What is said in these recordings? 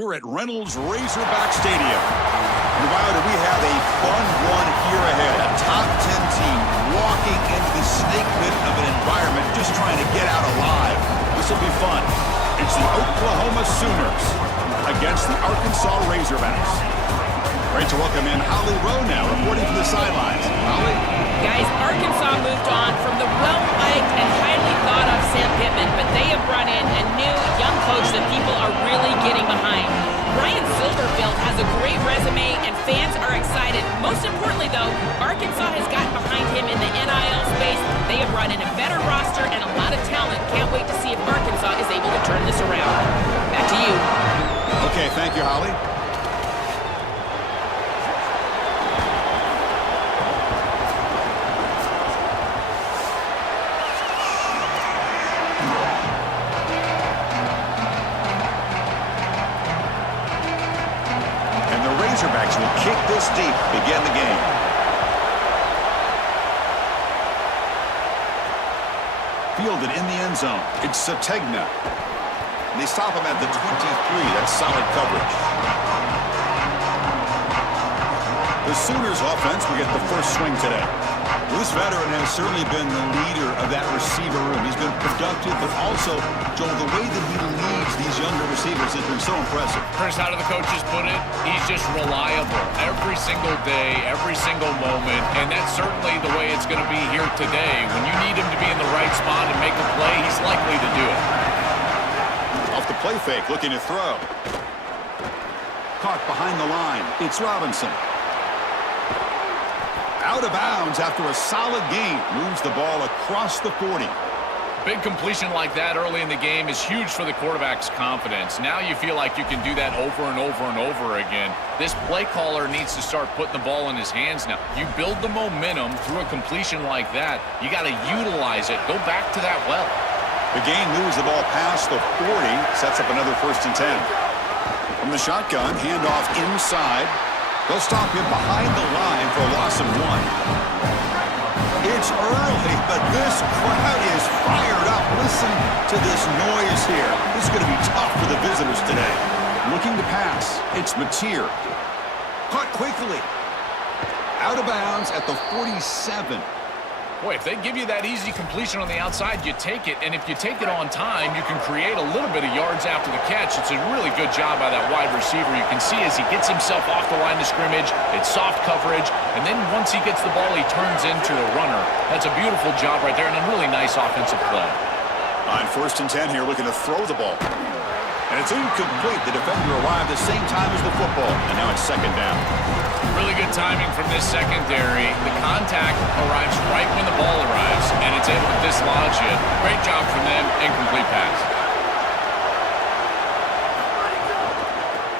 We're at Reynolds Razorback Stadium. And wow, do we have a fun one here ahead. A top 10 team walking into the snake pit of an environment just trying to get out alive. This will be fun. It's the Oklahoma Sooners against the Arkansas Razorbacks. Great to welcome in Holly Rowe now, reporting from the sidelines. Holly? Guys, Arkansas moved on from the well-liked and highly thought-of Sam Pittman, but they have brought in a new young coach that people are really getting behind. Brian Silverfield has a great resume, and fans are excited. Most importantly, though, Arkansas has gotten behind him in the NIL space. They have brought in a better roster and a lot of talent. Can't wait to see if Arkansas is able to turn this around. Back to you. Okay, thank you, Holly. Razorbacks will kick this deep, begin the game. Fielded in the end zone. It's Sategna. They stop him at the 23. That's solid coverage. The Sooners offense will get the first swing today. This veteran has certainly been the leader of that receiver room. He's been productive, but also, Joel, the way that he leads these younger receivers has been so impressive. Chris, how do the coaches put it? He's just reliable every single day, every single moment, and that's certainly the way it's going to be here today. When you need him to be in the right spot and make a play, he's likely to do it. Off the play fake, looking to throw. Caught behind the line. It's Robinson. Out of bounds after a solid gain. Moves the ball across the 40. Big completion like that early in the game is huge for the quarterback's confidence. Now you feel like you can do that over and over and over again. This play caller needs to start putting the ball in his hands now. You build the momentum through a completion like that. You got to utilize it. Go back to that well. The gain moves the ball past the 40. Sets up another 1st and 10. From the shotgun, handoff inside. They'll stop him behind the line for a loss of 1. It's early, but this crowd is fired up. Listen to this noise here. This is going to be tough for the visitors today. Looking to pass. It's Mateer. Caught quickly. Out of bounds at the 47. Boy, if they give you that easy completion on the outside, you take it. And if you take it on time, you can create a little bit of yards after the catch. It's a really good job by that wide receiver. You can see as he gets himself off the line of scrimmage, it's soft coverage. And then once he gets the ball, he turns into a runner. That's a beautiful job right there and a really nice offensive play. On 1st and 10 here, looking to throw the ball. And it's incomplete. The defender arrived the same time as the football. And now it's 2nd down. Really good timing from this secondary. The contact arrives right when the ball arrives, and it's able to dislodge it. Great job from them. Incomplete pass.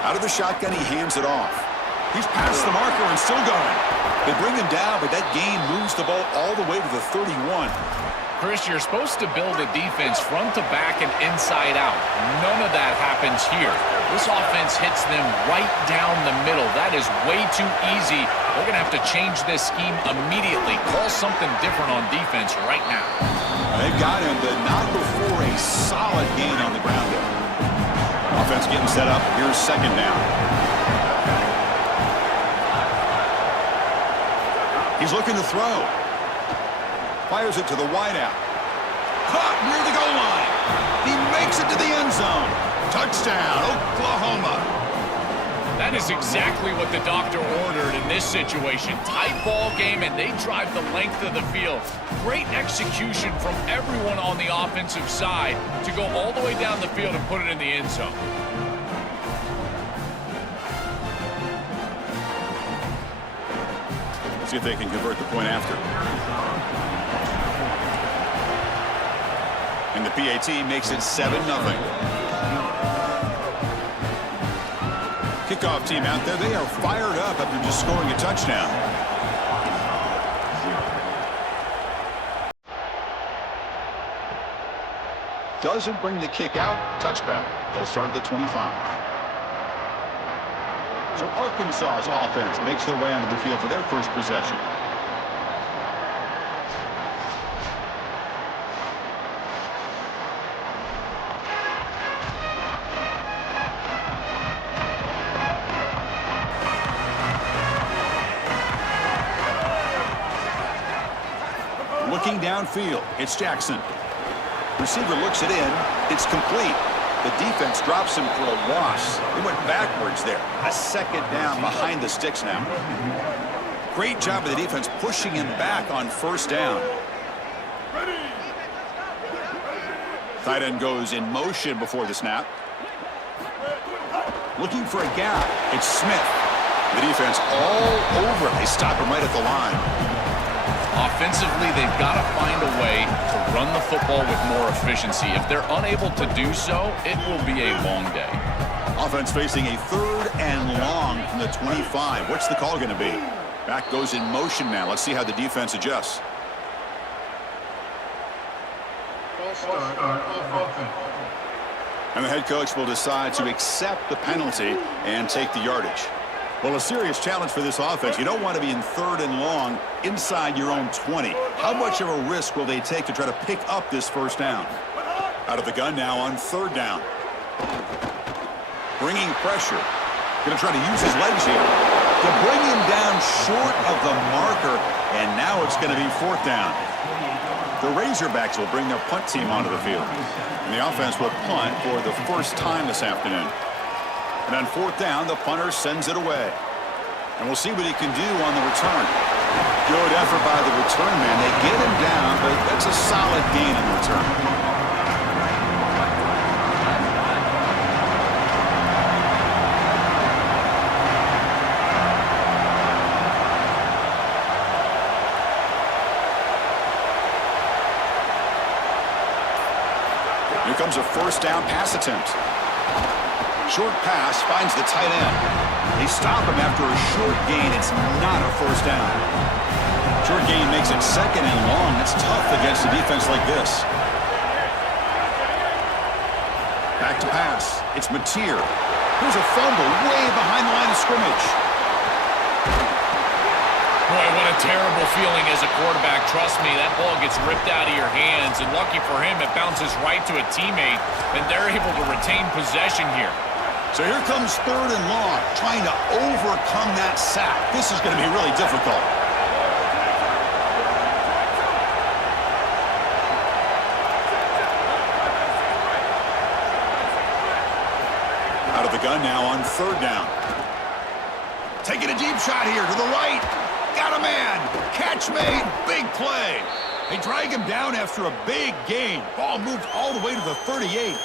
Out of the shotgun, he hands it off. He's past the marker and still going. They bring him down, but that gain moves the ball all the way to the 31. Chris, you're supposed to build a defense front to back and inside out. None of that happens here. This offense hits them right down the middle. That is way too easy. They're going to have to change this scheme immediately. Call something different on defense right now. They've got him, but not before a solid gain on the ground there. Offense getting set up. Here's 2nd down. He's looking to throw. Fires it to the wideout. Caught near the goal line. He makes it to the end zone. Touchdown, Oklahoma. That is exactly what the doctor ordered in this situation. Tight ball game, and they drive the length of the field. Great execution from everyone on the offensive side to go all the way down the field and put it in the end zone. See if they can convert the point after. And the PAT makes it 7-0. Kickoff team out there. They are fired up after just scoring a touchdown. Doesn't bring the kick out. Touchback. They'll start at the 25. So Arkansas's offense makes their way onto the field for their first possession. Looking downfield, it's Jackson. Receiver looks it in. It's complete. The defense drops him for a loss. He went backwards there. A second down behind the sticks now. Great job of the defense pushing him back on first down. Tight end goes in motion before the snap. Looking for a gap. It's Smith. The defense all over it. They stop him right at the line. Offensively, they've got to find a way to run the football with more efficiency. If they're unable to do so, it will be a long day. Offense facing a 3rd and long from the 25. What's the call going to be? Back goes in motion now. Let's see how the defense adjusts. And the head coach will decide to accept the penalty and take the yardage. Well, a serious challenge for this offense. You don't want to be in 3rd and long inside your own 20. How much of a risk will they take to try to pick up this first down? Out of the gun now on 3rd down. Bringing pressure. Going to try to use his legs here to bring him down short of the marker, and now it's going to be 4th down. The Razorbacks will bring their punt team onto the field, and the offense will punt for the first time this afternoon. And on 4th down, the punter sends it away. And we'll see what he can do on the return. Good effort by the return man. They get him down, but that's a solid gain in return. Here comes a first down pass attempt. Short pass finds the tight end. They stop him after a short gain. It's not a first down. Short gain makes it 2nd and long. That's tough against a defense like this. Back to pass. It's Mateer. Here's a fumble way behind the line of scrimmage. Boy, what a terrible feeling as a quarterback. Trust me, that ball gets ripped out of your hands, and lucky for him, it bounces right to a teammate, and they're able to retain possession here. So here comes 3rd and long, trying to overcome that sack. This is going to be really difficult. Out of the gun now on 3rd down. Taking a deep shot here to the right. Got a man. Catch made. Big play. They drag him down after a big gain. Ball moved all the way to the 38.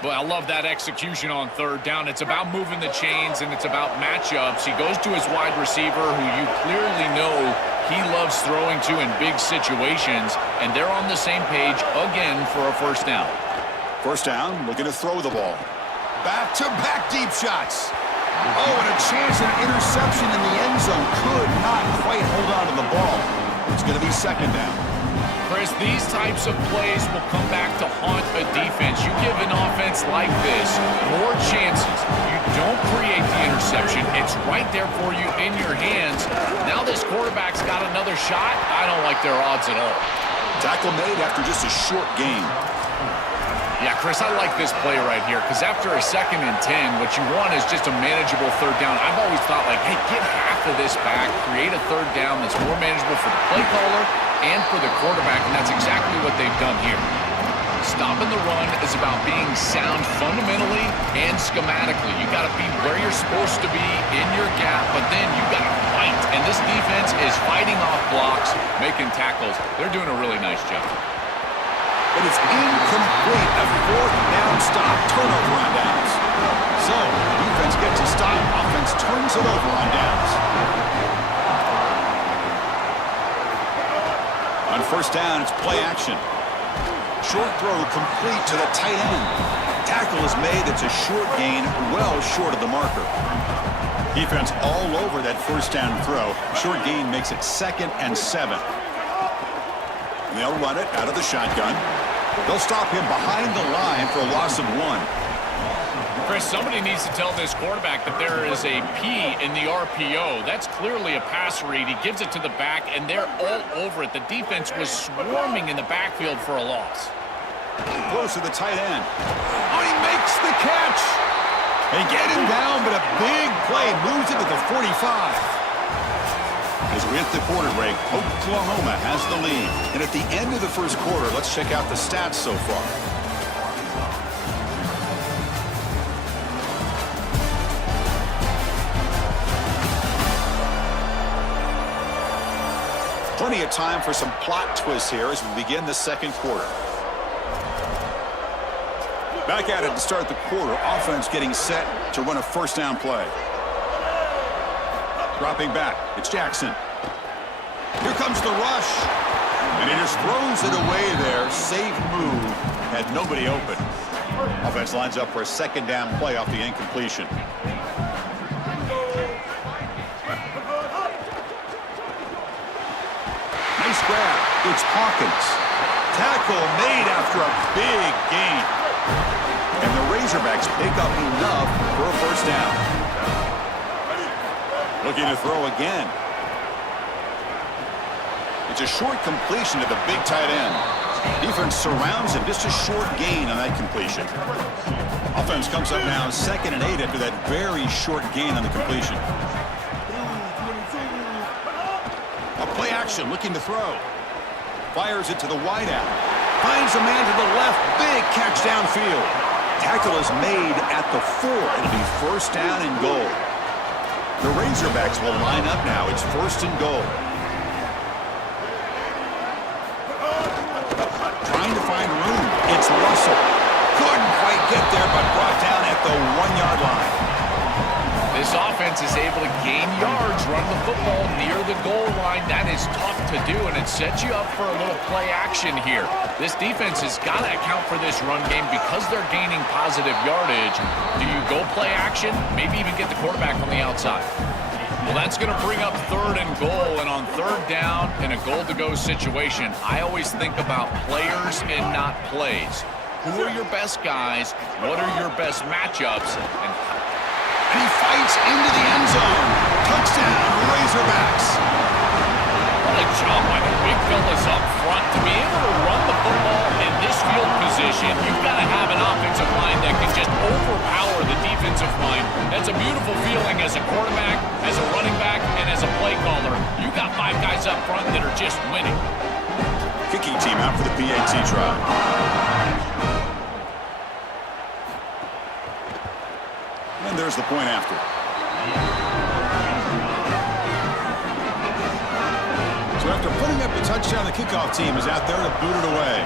Well, I love that execution on 3rd down. It's about moving the chains, and it's about matchups. He goes to his wide receiver, who you clearly know he loves throwing to in big situations, and they're on the same page again for a first down. First down, looking to throw the ball. Back-to-back deep shots. Oh, and a chance at an interception in the end zone. Could not quite hold on to the ball. It's going to be 2nd down. Chris, these types of plays will come back to haunt a defense. You give an offense like this more chances. You don't create the interception. It's right there for you in your hands. Now this quarterback's got another shot. I don't like their odds at all. Tackle made after just a short gain. Yeah, Chris, I like this play right here because after a 2nd and 10, what you want is just a manageable 3rd down. I've always thought, like, hey, get half of this back, create a 3rd down that's more manageable for the play caller and for the quarterback, and that's exactly what they've done here. Stopping the run is about being sound fundamentally and schematically. You got to be where you're supposed to be in your gap, but then you got to fight. And this defense is fighting off blocks, making tackles. They're doing a really nice job. But it's incomplete. A 4th down stop. Turnover on downs. So, defense gets a stop. Offense turns it over on downs. On first down, it's play action. Short throw complete to the tight end. Tackle is made. It's a short gain, well short of the marker. Defense all over that first down throw. Short gain makes it 2nd and 7. And they'll run it out of the shotgun. They'll stop him behind the line for a loss of 1. Chris, somebody needs to tell this quarterback that there is a P in the RPO. That's clearly a pass read. He gives it to the back, and they're all over it. The defense was swarming in the backfield for a loss. Close to the tight end. Oh, he makes the catch. They get him down, but a big play moves it to the 45. The As we hit the quarter break, Oklahoma has the lead. And at the end of the first quarter, let's check out the stats so far. Plenty of time for some plot twists here as we begin the second quarter. Back at it to start the quarter. Offense getting set to run a first down play. Dropping back. It's Jackson. Here comes the rush. And he just throws it away there. Safe move. Had nobody open. Offense lines up for a second down play off the incompletion. Nice grab. It's Hawkins. Tackle made after a big gain. And the Razorbacks pick up enough for a first down. Looking to throw again. It's a short completion to the big tight end. Defense surrounds him. Just a short gain on that completion. Offense comes up now 2nd and 8 after that very short gain on the completion. A play action looking to throw. Fires it to the wideout. Finds a man to the left. Big catch downfield. Tackle is made at the 4. It'll be first down and goal. The Razorbacks will line up now. It's 1st and goal. Trying to find room. It's Russell. Couldn't quite get there, but brought down at the 1-yard line. This offense is able to gain yards, run the football near the goal line. That is tough to do, and it sets you up for a little play action here. This defense has got to account for this run game because they're gaining positive yardage. Do you go play action? Maybe even get the quarterback on the outside. Well, that's going to bring up 3rd and goal, and on 3rd down in a goal-to-go situation, I always think about players and not plays. Who are your best guys? What are your best matchups? And he fights into the end zone. Touchdown, Razorbacks. What a job by the big fellas up front. To be able to run the football in this field position, you've got to have an offensive line that can just overpower the defensive line. That's a beautiful feeling as a quarterback, as a running back, and as a play caller. You've got 5 guys up front that are just winning. Kicking team out for the PAT try. And there's the point after. So after putting up the touchdown, the kickoff team is out there to boot it away.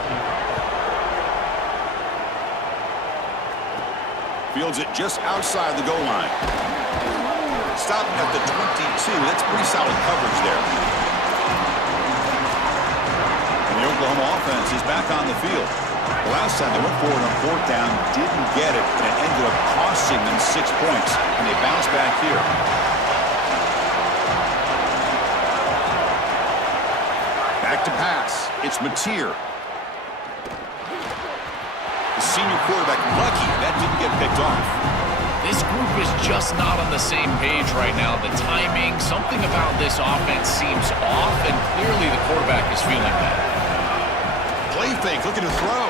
Fields it just outside the goal line. Stopping at the 22. That's pretty solid coverage there. And the Oklahoma offense is back on the field. The last time they went forward on 4th down, didn't get it, and it ended up costing them 6 points. And they bounce back here. Back to pass. It's Mateer. The senior quarterback lucky that didn't get picked off. This group is just not on the same page right now. The timing, something about this offense seems off, and clearly the quarterback is feeling that. Play fake, looking to throw.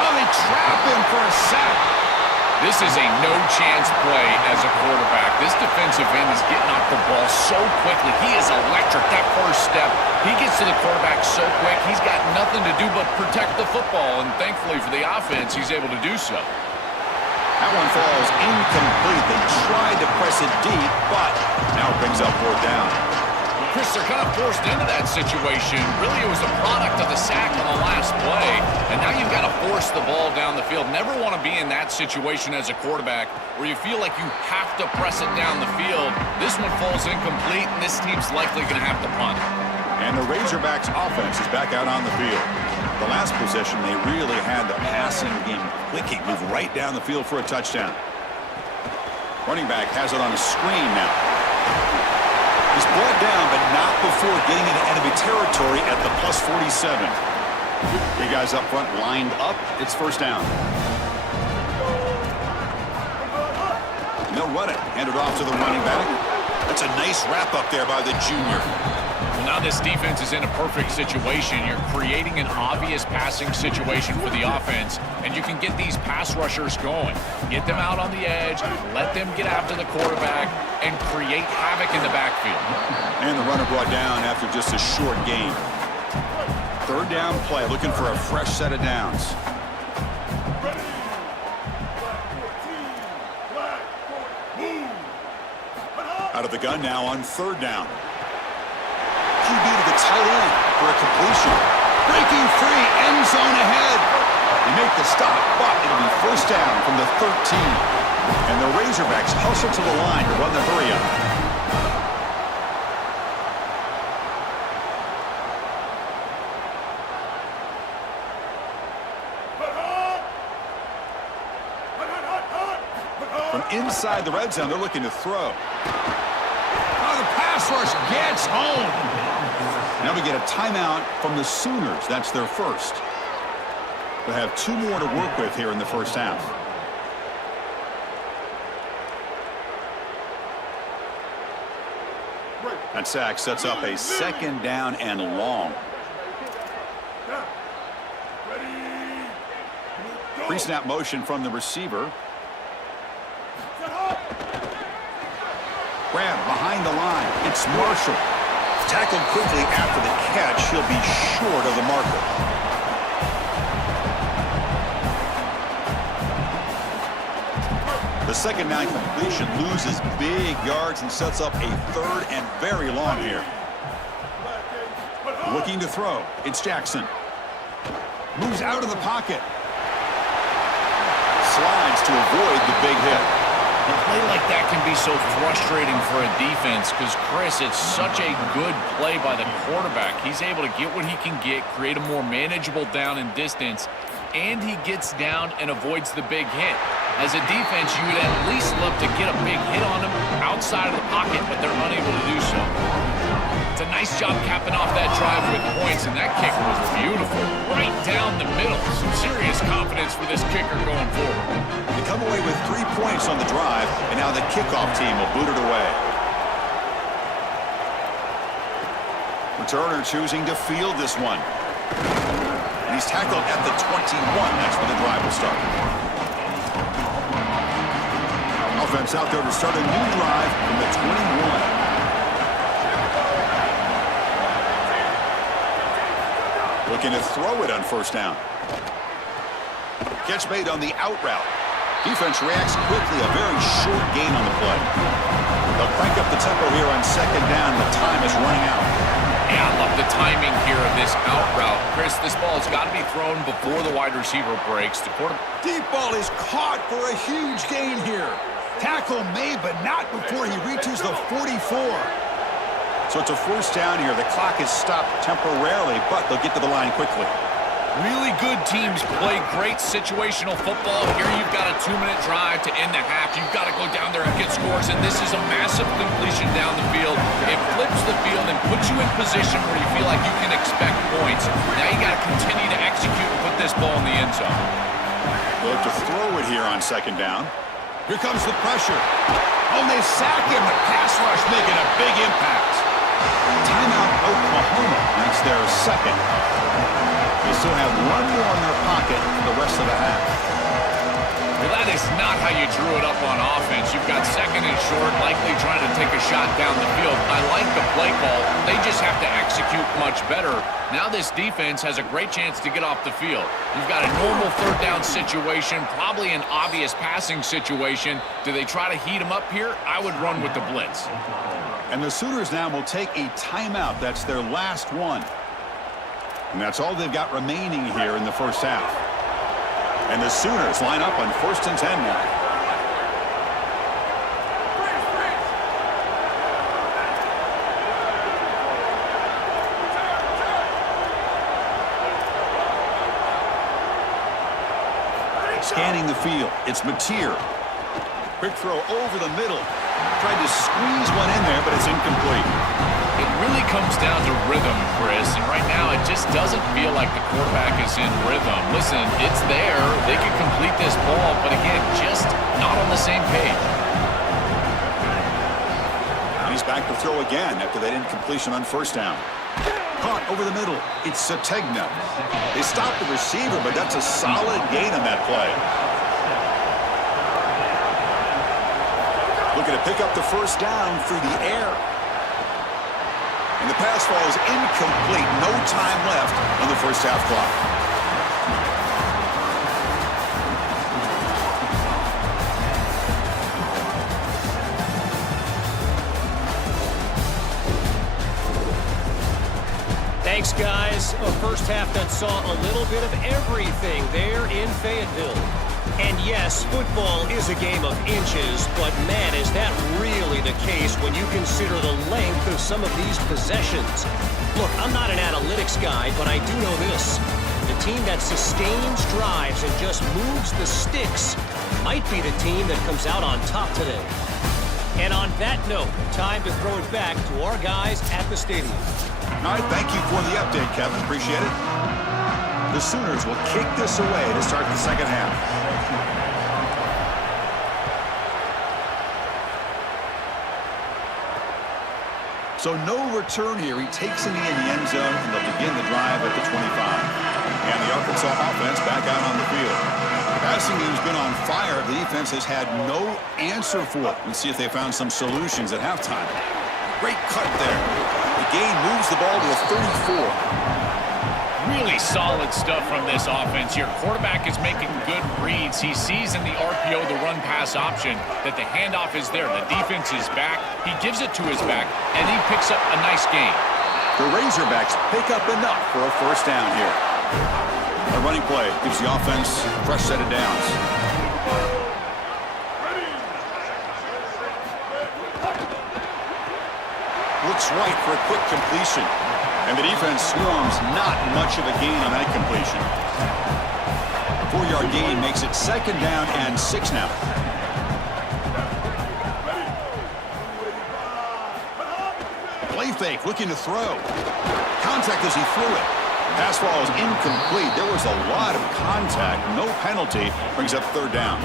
Oh, they trap him for a sack. This is a no-chance play as a quarterback. This defensive end is getting off the ball so quickly. He is electric. That first step, he gets to the quarterback so quick, he's got nothing to do but protect the football, and thankfully for the offense, he's able to do so. That one falls incomplete. They tried to press it deep, but now it brings up 4th down. Chris, they're kind of forced into that situation. Really, it was a product of the sack on the last play, and now you've got to force the ball down the field. Never want to be in that situation as a quarterback where you feel like you have to press it down the field. This one falls incomplete, and this team's likely going to have to punt. And the Razorbacks offense is back out on the field. The last possession, they really had the passing game clicking, move right down the field for a touchdown. Running back has it on a screen now. He's brought down, but not before getting into enemy territory at the plus 47. Three guys up front lined up. It's first down. And they'll run it. Hand it off to the running back. That's a nice wrap up there by the junior. Well, now this defense is in a perfect situation. You're creating an obvious passing situation for the offense, and you can get these pass rushers going. Get them out on the edge, let them get after the quarterback, and create havoc in the backfield. And the runner brought down after just a short gain. Third down play, looking for a fresh set of downs. Out of the gun now on third down. QB to the tight end for a completion. Breaking free, end zone ahead. They make the stop, but it'll be first down from the 13. And the Razorbacks hustle to the line to run the hurry up. From inside the red zone, they're looking to throw. Oh, the pass rush gets home. Now we get a timeout from the Sooners. That's their first. They'll have 2 more to work with here in the first half. That sack sets up a second down and long. Pre-snap motion from the receiver. Grab behind the line. It's Marshall. Tackled quickly after the catch. He'll be short of the marker. The second down completion loses big yards and sets up a third and very long here. Looking to throw. It's Jackson. Moves out of the pocket. Slides to avoid the big hit. A play like that can be so frustrating for a defense because, Chris, it's such a good play by the quarterback. He's able to get what he can get, create a more manageable down and distance, and he gets down and avoids the big hit. As a defense, you would at least love to get a big hit on him outside of the pocket, but they're unable to do so. It's a nice job capping off that drive with points, and that kick was beautiful. Right down the middle. Some serious confidence for this kicker going forward. They come away with 3 points on the drive, and now the kickoff team will boot it away. Returner choosing to field this one. And he's tackled at the 21. That's where the drive will start. Offense out there to start a new drive from the 21. Looking to throw it on first down. Catch made on the out route. Defense reacts quickly. A very short gain on the play. They'll crank up the tempo here on second down. The time is running out. Yeah, I love the timing here of this out route. Chris, this ball has got to be thrown before the wide receiver breaks. The deep ball is caught for a huge gain here. Tackle made, but not before he reaches the 44. So it's a first down here. The clock is stopped temporarily, but they'll get to the line quickly. Really good teams play great situational football. Here you've got a 2-minute drive to end the half. You've got to go down there and get scores, and this is a massive completion down the field. It flips the field and puts you in position where you feel like you can expect points. Now you got to continue to execute and put this ball in the end zone. They'll have to throw it here on second down. Here comes the pressure. Oh, they sack him. The pass rush making a big impact. Timeout Oklahoma. That's their second. They still have 1 more in their pocket for the rest of the half. Well, that is not how you drew it up on offense. You've got second and short, likely trying to take a shot down the field. I like the play call. They just have to execute much better. Now this defense has a great chance to get off the field. You've got a normal third down situation, probably an obvious passing situation. Do they try to heat them up here? I would run with the blitz. And the Sooners now will take a timeout. That's their last one. And that's all they've got remaining here in the first half. And the Sooners line up on 1st and 10 now. Scanning the field. It's Mateer. Quick throw over the middle. Tried to squeeze one in there, but it's incomplete. It really comes down to rhythm, Chris, and right now it just doesn't feel like the quarterback is in rhythm. Listen, it's there. They can complete this ball, but again, just not on the same page. He's Back to throw again after that incompletion on first down. Caught over the middle. It's Sategna. They stopped the receiver, but that's a solid gain on that play. Looking to pick up the first down through the air. And the pass falls incomplete. No time left on the first half clock. Thanks, guys. A first half that saw a little bit of everything there in Fayetteville. And yes, football is a game of inches, but man, is that really the case when you consider the length of some of these possessions. Look, I'm not an analytics guy, but I do know this. The team that sustains drives and just moves the sticks might be the team that comes out on top today. And on that note, time to throw it back to our guys at the stadium. All right, thank you for the update, Kevin. Appreciate it. The Sooners will kick this away to start the second half. So no return here. He takes it in the end zone, and they'll begin the drive at the 25. And the Arkansas offense back out on the field. The passing game's been on fire. The defense has had no answer for it. Let's see if they found some solutions at halftime. Great cut there. The game moves the ball to the 34. Really solid stuff from this offense. Your quarterback is making good reads. He sees in the RPO, the run-pass option, that the handoff is there. The defense is back. He gives it to his back, and he picks up a nice gain. The Razorbacks pick up enough for a first down here. A running play gives the offense a fresh set of downs. Looks right for a quick completion. And the defense swarms, not much of a gain on that completion. 4-yard gain makes it second down and 6 now. Play fake, looking to throw. Contact as he threw it. Pass ball is incomplete. There was a lot of contact. No penalty. Brings up third down.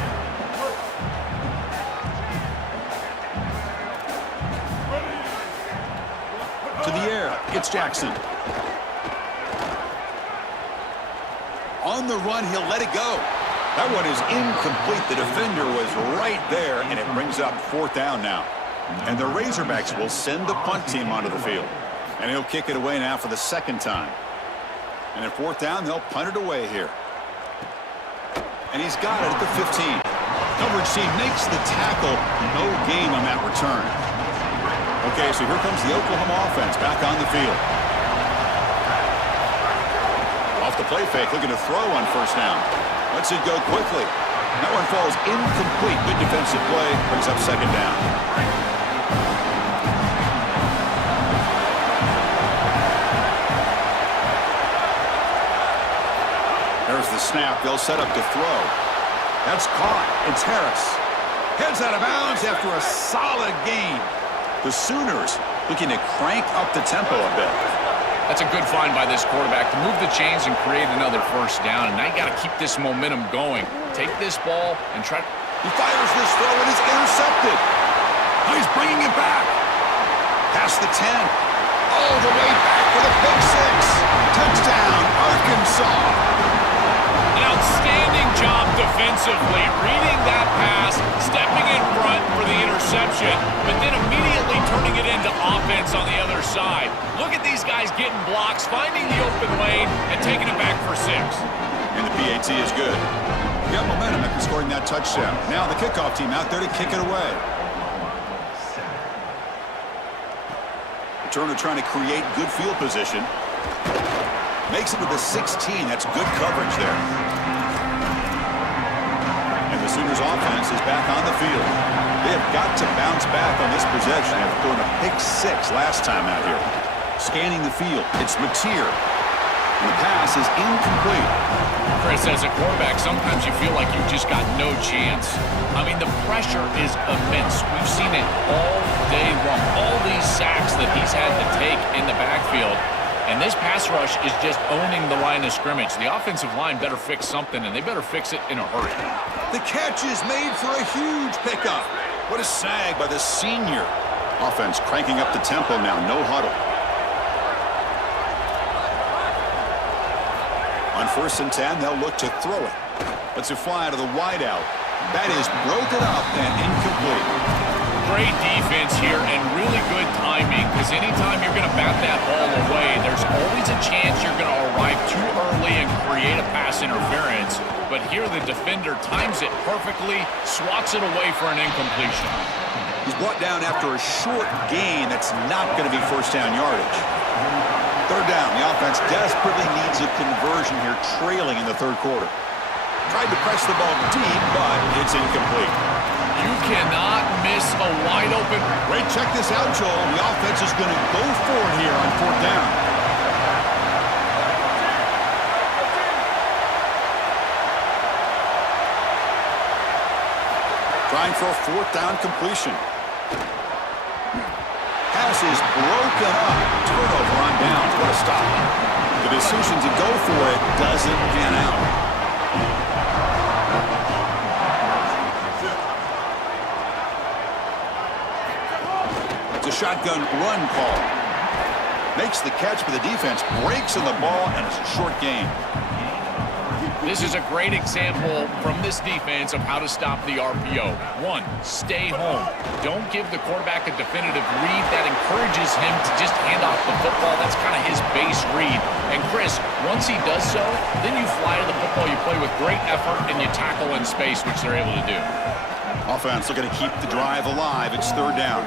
To the air, it's Jackson. On the run, he'll let it go. That one is incomplete. The defender was right there, and it brings up fourth down now. And the Razorbacks will send the punt team onto the field. And he'll kick it away now for the second time. And at fourth down, they'll punt it away here. And he's got it at the 15. Coverage team makes the tackle. No gain on that return. Okay, so here comes the Oklahoma offense back on the field. Off the play fake, looking to throw on first down. Lets it go quickly. That one falls incomplete. Good defensive play, brings up second down. There's the snap. They'll set up to throw. That's caught. It's Harris. Heads out of bounds after a solid gain. The Sooners looking to crank up the tempo a bit. That's a good find by this quarterback to move the chains and create another first down. And now you got to keep this momentum going. Take this ball and try. He fires this throw and is intercepted. Oh, he's bringing it back. Past the 10. All the way back for the pick six. Touchdown, Arkansas. An outstanding job defensively, reading that pass, stepping in front for the interception, but then immediately turning it into offense on the other side. Look at these guys getting blocks, finding the open lane, and taking it back for 6. And the PAT is good. We got momentum after scoring that touchdown. Now the kickoff team out there to kick it away. Turner trying to create good field position. Makes it to the 16. That's good coverage there. And the Sooners offense is back on the field. They have got to bounce back on this possession after throwing a pick 6 last time out here. Scanning the field. It's Mateer. And the pass is incomplete. Chris, as a quarterback, sometimes you feel like you've just got no chance. I mean, the pressure is immense. We've seen it all day long. All these sacks that he's had to take in the backfield. And this pass rush is just owning the line of scrimmage. The offensive line better fix something, and they better fix it in a hurry. The catch is made for a huge pickup. What a sag by the senior. Offense cranking up the tempo now. No huddle. On 1st and 10, they'll look to throw it. Let's it fly to the wideout. That is broken up and incomplete. Great defense here and really good timing, because anytime you're going to bat that ball away, there's always a chance you're going to arrive too early and create a pass interference. But here the defender times it perfectly, swats it away for an incompletion. He's brought down after a short gain that's not going to be first down yardage. 3rd down. The offense desperately needs a conversion here, trailing in the 3rd quarter. Tried to press the ball deep, but it's incomplete. You cannot miss a wide open. Ray, check this out, Joel. The offense is going to go for it here on 4th down. Trying for a 4th down completion. Pass is broken up. Turnover on downs. What a stop. The decision to go for it doesn't pan out. It's a shotgun run call. Makes the catch, but the defense breaks on the ball, and it's a short gain. This is a great example from this defense of how to stop the RPO. 1, stay home. Don't give the quarterback a definitive read. That encourages him to just hand off the football. That's kind of his base read. And Chris, once he does so, then you fly to the football. You play with great effort, and you tackle in space, which they're able to do. Offense looking to keep the drive alive. It's 3rd down.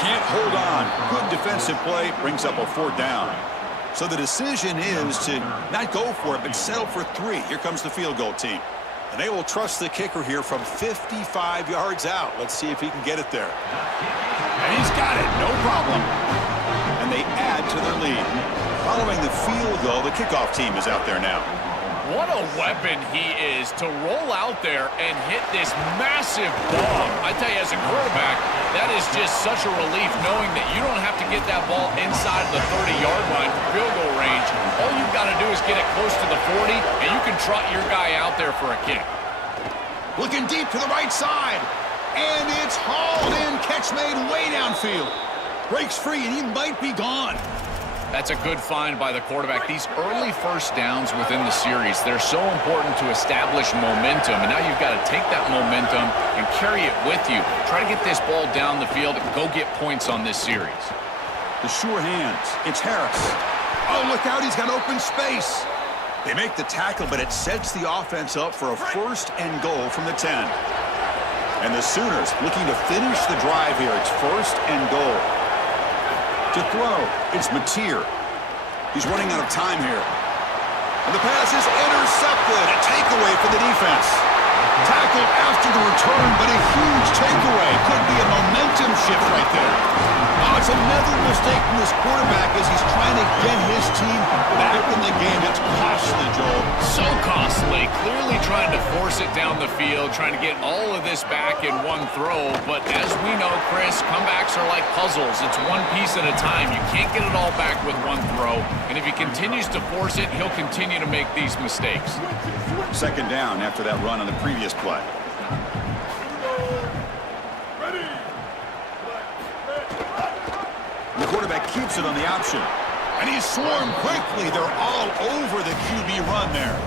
Can't hold on. Good defensive play. Brings up a 4th down. So the decision is to not go for it, but settle for 3. Here comes the field goal team. And they will trust the kicker here from 55 yards out. Let's see if he can get it there. And he's got it. No problem. And they add to their lead. Following the field goal, the kickoff team is out there now. What a weapon he is to roll out there and hit this massive bomb. I tell you, as a quarterback, that is just such a relief knowing that you don't have to get that ball inside the 30-yard line for field goal range. All you've got to do is get it close to the 40, and you can trot your guy out there for a kick. Looking deep to the right side. And it's hauled in. Catch made way downfield. Breaks free, and he might be gone. That's a good find by the quarterback. These early first downs within the series, they're so important to establish momentum. And now you've got to take that momentum and carry it with you. Try to get this ball down the field and go get points on this series. The sure hands. It's Harris. Oh, look out. He's got open space. They make the tackle, but it sets the offense up for a 1st and goal from the 10. And the Sooners looking to finish the drive here. It's 1st and goal. To throw, it's Mateer. He's running out of time here. And the pass is intercepted. A takeaway for the defense. Tackle after the return, but a huge takeaway. Could be a momentum shift right there. Oh, it's another mistake from this quarterback as he's trying to get his team back in the game. It's costly, Joel. So costly. Clearly trying to force it down the field, trying to get all of this back in one throw. But as we know, Chris, comebacks are like puzzles. It's one piece at a time. You can't get it all back with one throw. And if he continues to force it, he'll continue to make these mistakes. 2nd down after that run on the previous play. The quarterback keeps it on the option. And he's swarmed quickly. They're all over the QB run there.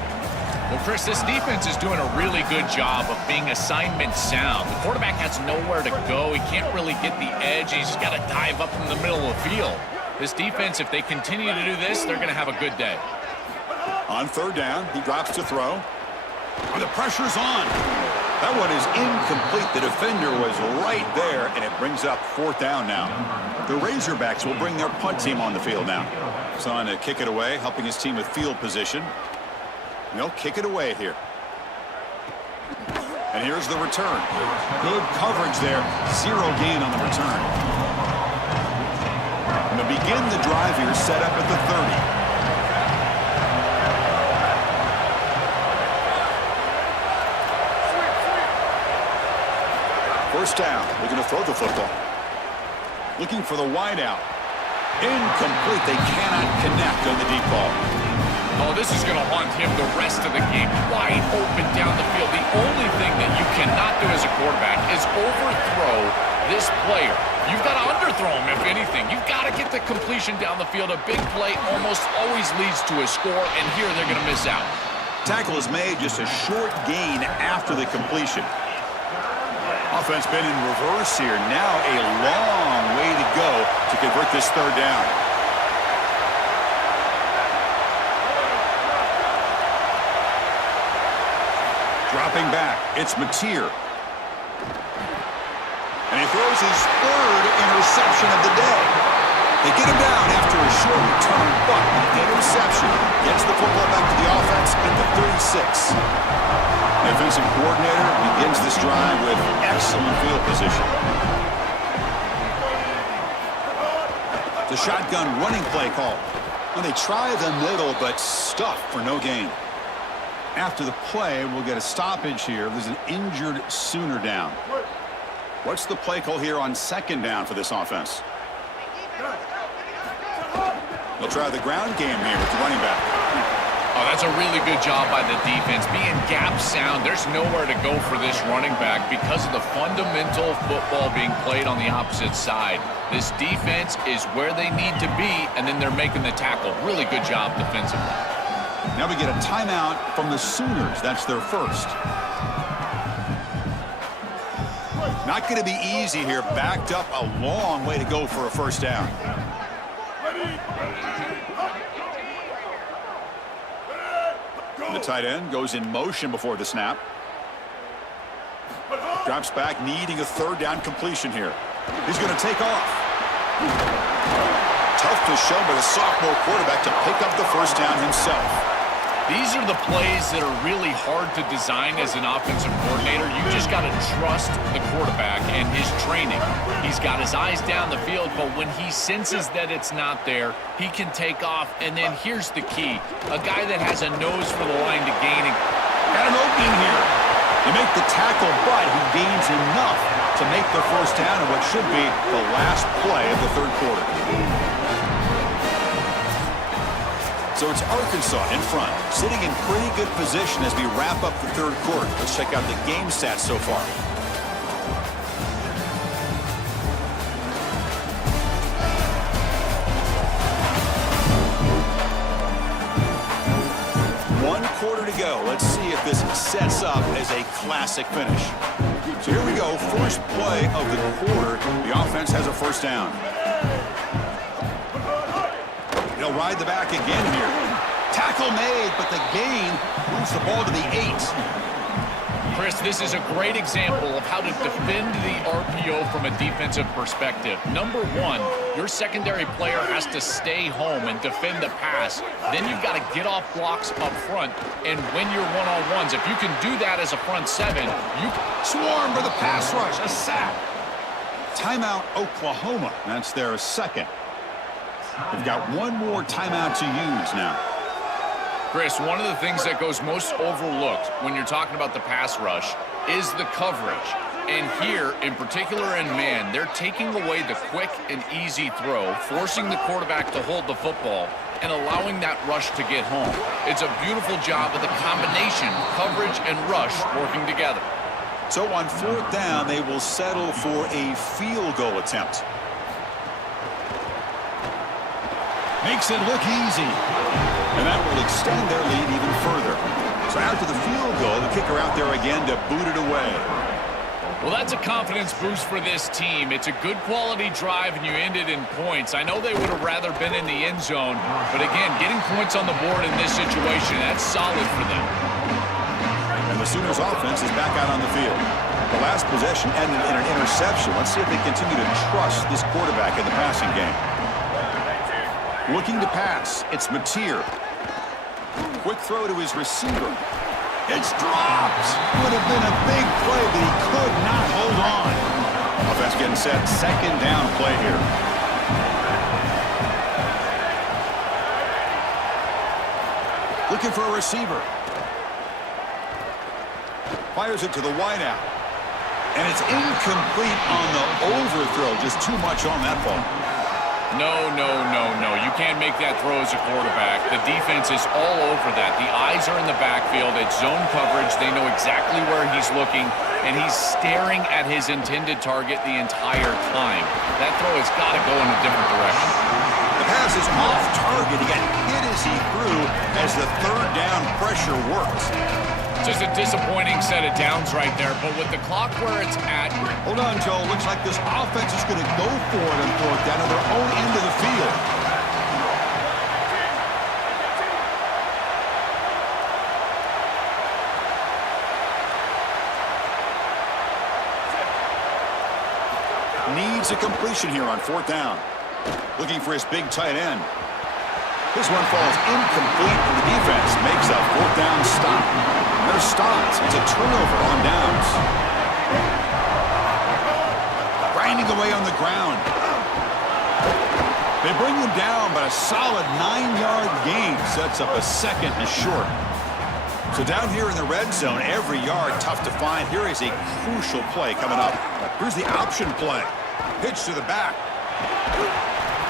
Well, Chris, this defense is doing a really good job of being assignment sound. The quarterback has nowhere to go. He can't really get the edge. He's just got to dive up in the middle of the field. This defense, if they continue to do this, they're going to have a good day. On 3rd down, he drops to throw. And the pressure's on. That one is incomplete. The defender was right there, and it brings up 4th down now. The Razorbacks will bring their punt team on the field now. He's on to kick it away, helping his team with field position. They'll kick it away here. And here's the return. Good coverage there. 0 gain on the return. And to begin the drive here, set up at the 30. First down. They're going to throw the football. Looking for the wideout. Incomplete. They cannot connect on the deep ball. Oh, this is going to haunt him the rest of the game. Wide open down the field. The only thing that you cannot do as a quarterback is overthrow this player. You've got to underthrow him, if anything. You've got to get the completion down the field. A big play almost always leads to a score, and here they're going to miss out. Tackle is made, just a short gain after the completion. Offense been in reverse here. Now a long way to go to convert this third down. Dropping back, it's Mateer. And he throws his third interception of the day. They get him down after a short return, but the interception gets the football back to the offense at the 36. The offensive coordinator begins this drive with excellent field position. The shotgun running play call. Well, they try the middle, but stuffed for no gain. After the play, we'll get a stoppage here. There's an injured Sooner down. What's the play call here on second down for this offense? They'll try the ground game here with the running back. Oh, that's a really good job by the defense. Being gap sound, there's nowhere to go for this running back because of the fundamental football being played on the opposite side. This defense is where they need to be, and then they're making the tackle. Really good job defensively. Now we get a timeout from the Sooners. That's their first. Not going to be easy here. Backed up a long way to go for a first down. The tight end goes in motion before the snap. Drops back, needing a third down completion here. He's going to take off. Tough to show by the sophomore quarterback to pick up the first down himself. These are the plays that are really hard to design as an offensive coordinator. You just got to trust the quarterback and his training. He's got his eyes down the field, but when he senses that it's not there, he can take off. And then here's the key. A guy that has a nose for the line to gain. Got an opening here. They make the tackle, but he gains enough to make the first down in what should be the last play of the third quarter. So it's Arkansas in front, sitting in pretty good position as we wrap up the third quarter. Let's check out the game stats so far. One quarter to go. Let's see if this sets up as a classic finish. So here we go. First play of the quarter. The offense has a first down. They'll ride the back again here. Tackle made, but the gain moves the ball to the 8. Chris, this is a great example of how to defend the RPO from a defensive perspective. Number one, your secondary player has to stay home and defend the pass. Then you've got to get off blocks up front and win your one-on-ones. If you can do that as a front seven, you swarm for the pass rush, a sack. Timeout, Oklahoma. That's their second. They've got one more timeout to use now. Chris, one of the things that goes most overlooked when you're talking about the pass rush is the coverage. And here, in particular in man, they're taking away the quick and easy throw, forcing the quarterback to hold the football, and allowing that rush to get home. It's a beautiful job of the combination, coverage and rush working together. So on fourth down, they will settle for a field goal attempt. Makes it look easy. And that will extend their lead even further. So after the field goal, the kicker out there again to boot it away. Well, that's a confidence boost for this team. It's a good quality drive, and you ended in points. I know they would have rather been in the end zone, but again, getting points on the board in this situation, that's solid for them. And the Sooners offense is back out on the field. The last possession ended in an interception. Let's see if they continue to trust this quarterback in the passing game. Looking to pass, it's Mateer. Quick throw to his receiver. It's dropped. Would have been a big play, but he could not hold on. Offense getting set. Second down play here. Looking for a receiver. Fires it to the wideout. And it's incomplete on the overthrow. Just too much on that ball. No, no, no, no. You can't make that throw as a quarterback. The defense is all over that. The eyes are in the backfield. It's zone coverage. They know exactly where he's looking, and he's staring at his intended target the entire time. That throw has got to go in a different direction. The pass is off target. He got hit as he threw as the third down pressure worked. Just a disappointing set of downs right there, but with the clock where it's at... Hold on, Joe. Looks like this offense is going to go for it on fourth down on their own end of the field. Needs a completion here on fourth down. Looking for his big tight end. This one falls incomplete, and the defense makes a fourth down stop. They're stopped. It's a turnover on downs. Grinding away on the ground. They bring him down, but a solid 9-yard gain sets up a second and short. So down here in the red zone, every yard tough to find. Here is a crucial play coming up. Here's the option play. Pitch to the back.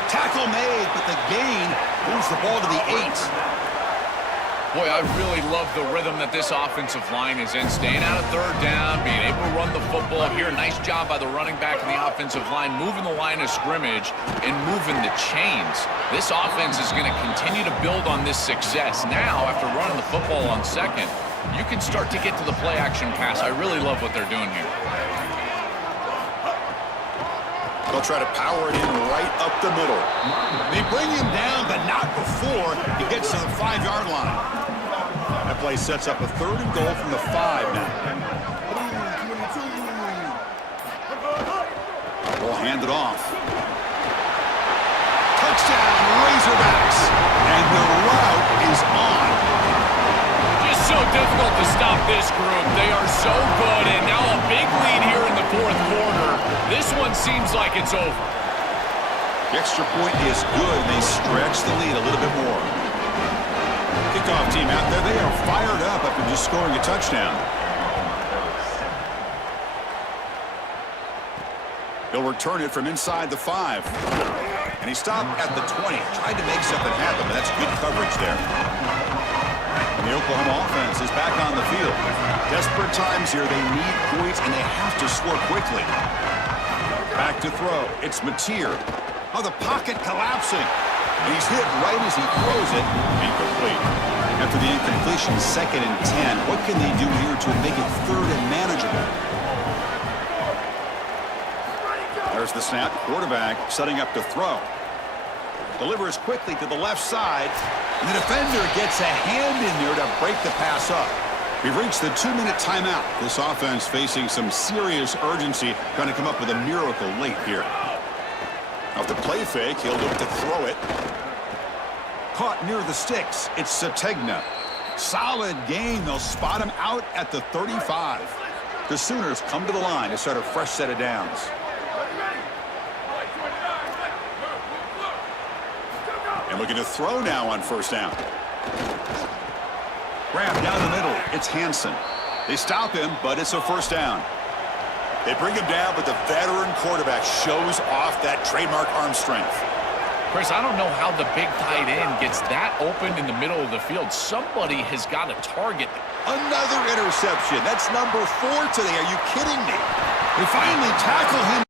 Tackle made, but the gain moves the ball to the 8. Boy, I really love the rhythm that this offensive line is in. Staying out of third down, being able to run the football here. Nice job by the running back and the offensive line, moving the line of scrimmage and moving the chains. This offense is going to continue to build on this success. Now, after running the football on second, you can start to get to the play-action pass. I really love what they're doing here. They'll try to power it in right up the middle. They bring him down, but not before he gets to the 5-yard line. That play sets up a third and goal from the 5 now. Ball handed off. Touchdown, Razorbacks. And the route is on. Just so difficult to stop this group. They are so good, and now a big lead here in the fourth quarter. This one seems like it's over. The extra point is good. They stretch the lead a little bit more. Kickoff team out there. They are fired up after just scoring a touchdown. He'll return it from inside the 5. And he stopped at the 20. Tried to make something happen, but that's good coverage there. And the Oklahoma offense is back on the field. Desperate times here. They need points, and they have to score quickly. Back to throw. It's Mateer. Oh, the pocket collapsing. And he's hit right as he throws it. Incomplete. After the incompletion, 2nd and 10. What can they do here to make it third and manageable? There's the snap. Quarterback setting up to throw. Delivers quickly to the left side. And the defender gets a hand in there to break the pass up. We've reached the 2-minute timeout. This offense facing some serious urgency, trying to come up with a miracle late here. Off the play fake, he'll look to throw it. Caught near the sticks. It's Sategna. Solid gain. They'll spot him out at the 35. The Sooners come to the line to start a fresh set of downs. And looking to throw now on first down. Grab down the middle. It's Hansen. They stop him, but it's a first down. They bring him down, but the veteran quarterback shows off that trademark arm strength. Chris, I don't know how the big tight end gets that open in the middle of the field. Somebody has got to target. Another interception. That's number 4 today. Are you kidding me? They finally tackle him.